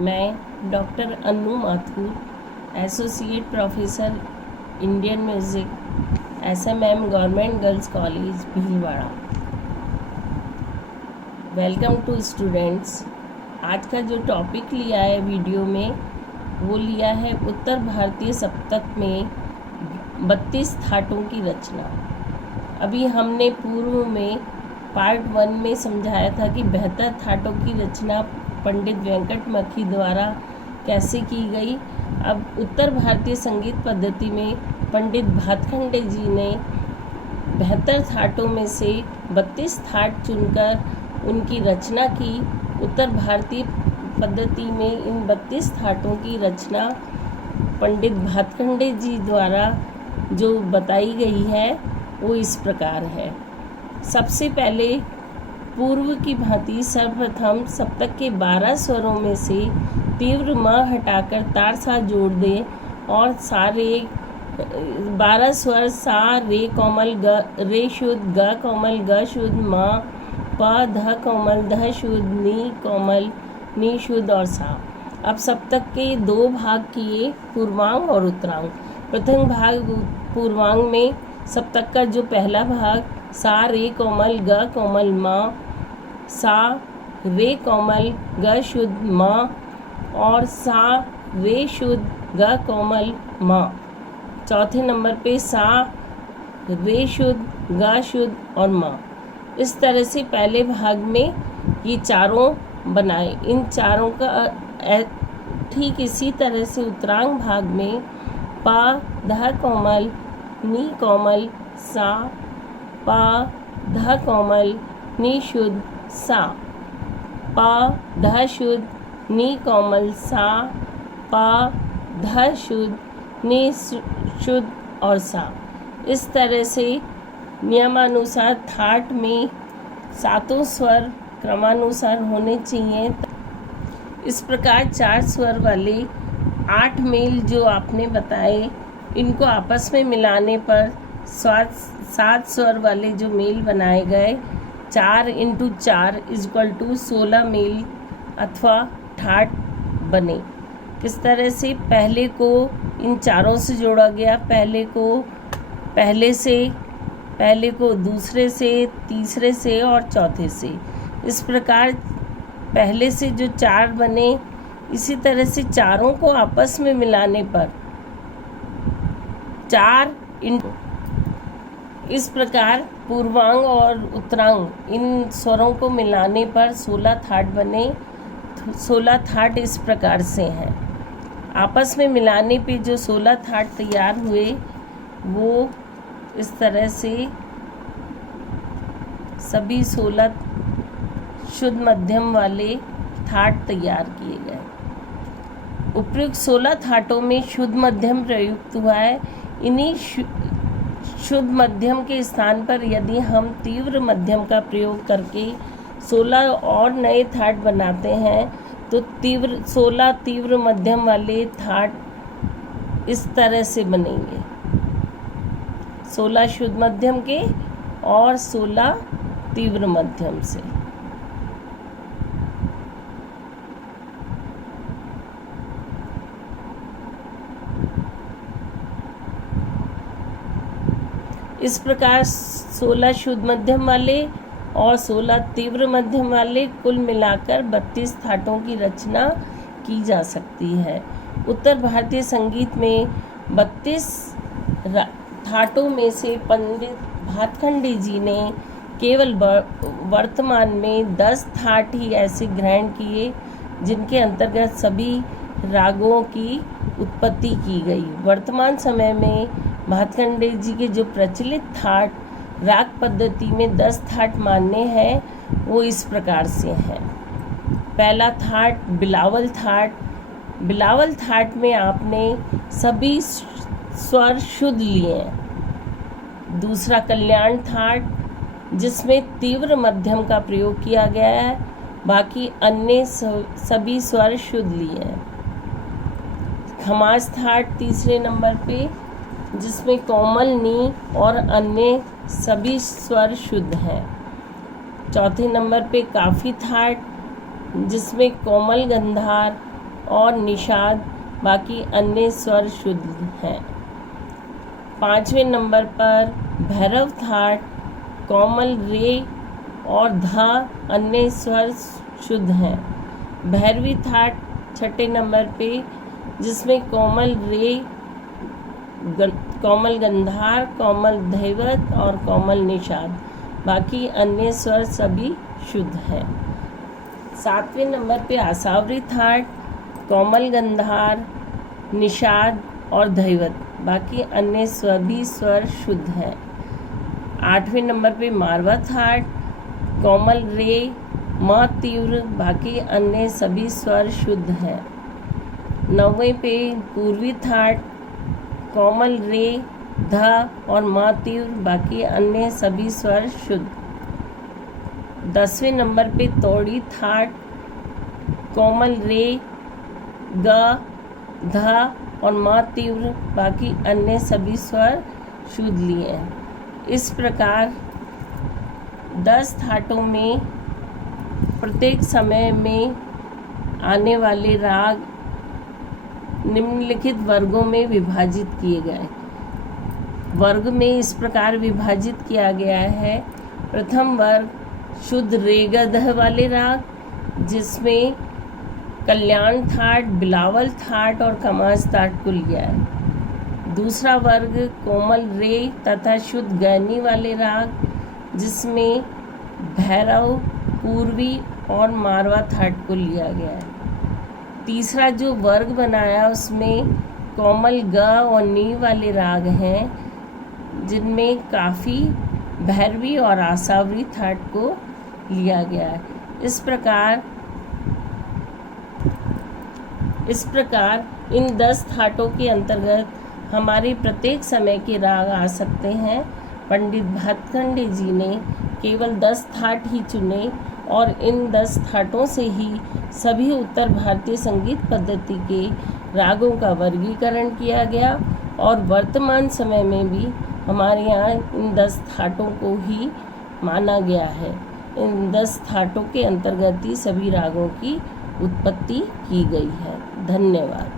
मैं doctor Annu Mathur, associate professor Indian music, SMM government girls college Bhilwara. Welcome to students. आज का जो टॉपिक लिया है वीडियो में वो लिया है उत्तर भारतीय सप्तक में 32 थाटों की रचना। अभी हमने पूर्व में पार्ट 1 में समझाया था कि 72 थाटों की रचना पंडित वेंकट मखी द्वारा कैसे की गई। अब उत्तर भारतीय संगीत पद्धति में पंडित भातखंडे जी ने 72 थाटों में से 32 थाट चुनकर उनकी रचना की। उत्तर भारतीय पद्धति में इन 32 थाटों की रचना पंडित भातखंडे जी द्वारा जो बताई गई है वो इस प्रकार है। सबसे पहले पूर्व की भांति सर्वप्रथम सप्तक के 12 स्वरों में से तीव्र म हटाकर तार सा जोड़ दें और सारे 12 स्वर सा रे कोमल ग रे शुद्ध ग कोमल ग शुद्ध म प ध कोमल ध शुद्ध नी कोमल नी शुद्ध और सा। अब सप्तक के 2 भाग किए, पूर्वांग और उत्तरांग। प्रथम भाग पूर्वांग में सप्तक का जो पहला भाग सा रे कोमल ग कोमल म, सा रे कोमल ग शुद्ध म और सा रे शुद्ध ग कोमल म। चौथे नंबर पे सा रे शुद्ध ग शुद्ध और म। इस तरह से पहले भाग में ये चारों बनाए। इन चारों का ठीक इसी तरह से उत्तरांग भाग में पा ध कोमल नी कोमल सा, पा ध कोमल नी शुद्ध सा, पा ध शुद्ध नी कोमल सा, पा ध शुद्ध नी शुद्ध और सा। इस तरह से नियमानुसार थाट में 7 स्वर क्रमानुसार होने चाहिए। इस प्रकार 4 स्वर वाले 8 मेल जो आपने बताए, इनको आपस में मिलाने पर 7 स्वर वाले जो मेल बनाए गए 4 × 4 = 16 मेल अथवा ठाट बने। किस तरह से पहले को इन चारों से जोड़ा गया, पहले को दूसरे से, तीसरे से और चौथे से। इस प्रकार पहले से जो 4 बने, इसी तरह से चारों को आपस में मिलाने पर 4 इस प्रकार पूर्वांग और उत्तरांग इन स्वरों को मिलाने पर 16 थाट बने। 16 थाट इस प्रकार से हैं। आपस में मिलाने पे जो 16 थाट तैयार हुए वो इस तरह से सभी 16 शुद्ध मध्यम वाले थाट तैयार किए गए। उपयुक्त 16 थाटों में शुद्ध मध्यम प्रयुक्त हुआ है। इन्हीं शुद्ध मध्यम के स्थान पर यदि हम तीव्र मध्यम का प्रयोग करके 16 और नए थाट बनाते हैं तो 16 तीव्र मध्यम वाले थाट इस तरह से बनेंगे। 16 शुद्ध मध्यम के और 16 तीव्र मध्यम से। इस प्रकार 16 शुद्ध मध्यम वाले और 16 तीव्र मध्यम वाले कुल मिलाकर 32 थाटों की रचना की जा सकती है। उत्तर भारतीय संगीत में 32 थाटों में से पंडित भातखंडे जी ने केवल वर्तमान में 10 थाट ही ऐसे ग्रहण किए जिनके अंतर्गत सभी रागों की उत्पत्ति की गई। वर्तमान समय में भातखंडे जी के जो प्रचलित थाट राग पद्धति में 10 थाट मान्य हैं वो इस प्रकार से हैं। पहला थाट बिलावल थाट। बिलावल थाट में आपने सभी स्वर शुद्ध लिए हैं। दूसरा कल्याण थाट जिसमें तीव्र मध्यम का प्रयोग किया गया है, बाकी अन्य सभी स्वर शुद्ध लिए हैं। खमाज थाट तीसरे नंबर पे जिसमें कोमल नी और अन्य सभी स्वर शुद्ध हैं। चौथे नंबर पे काफ़ी थाट जिसमें कोमल गंधार और निषाद, बाकी अन्य स्वर शुद्ध हैं। 5वें नंबर पर भैरव थाट, कोमल रे और धा अन्य स्वर शुद्ध हैं। भैरवी थाट 6ठे नंबर पे, जिसमें कोमल रे, कोमल गंधार, कोमल धैवत और कोमल निषाद, बाकी अन्य स्वर सभी शुद्ध हैं। 7वें नंबर पे आसावरी थाट, कोमल गंधार, निषाद और धैवत, बाकी अन्य सभी स्वर शुद्ध हैं। 8वें नंबर पे मारवा थाट, कोमल रे, म तीव्र, बाकी अन्य सभी स्वर शुद्ध हैं। 9वें पे पूर्वी थाट, कोमल रे, ध और म तीव्र, बाकी अन्य सभी स्वर शुद्ध। 10वें नंबर पे तोड़ी थाट, कोमल रे, ग, ध और म तीव्र, बाकी अन्य सभी स्वर शुद्ध लिए हैं। इस प्रकार 10 थाटों में प्रत्येक समय में आने वाले राग निम्नलिखित वर्गों में विभाजित किए गए। वर्ग में इस प्रकार विभाजित किया गया है। प्रथम वर्ग शुद्ध रेगध वाले राग, जिसमें कल्याण थाट, बिलावल थाट और कमाज थाट को लिया है। दूसरा वर्ग कोमल रे तथा शुद्ध गैनी वाले राग, जिसमें भैरव, पूर्वी और मारवा थाट को लिया गया है। तीसरा जो वर्ग बनाया उसमें कोमल ग और नी वाले राग हैं, जिनमें काफ़ी भैरवी और आसावरी थाट को लिया गया है। इस प्रकार इन 10 थाटों के अंतर्गत हमारे प्रत्येक समय के राग आ सकते हैं। पंडित भातखंडे जी ने केवल 10 थाट ही चुने और इन 10 थाटों से ही सभी उत्तर भारतीय संगीत पद्धति के रागों का वर्गीकरण किया गया और वर्तमान समय में भी हमारे यहाँ इन 10 थाटों को ही माना गया है। इन 10 थाटों के अंतर्गत ही सभी रागों की उत्पत्ति की गई है। धन्यवाद।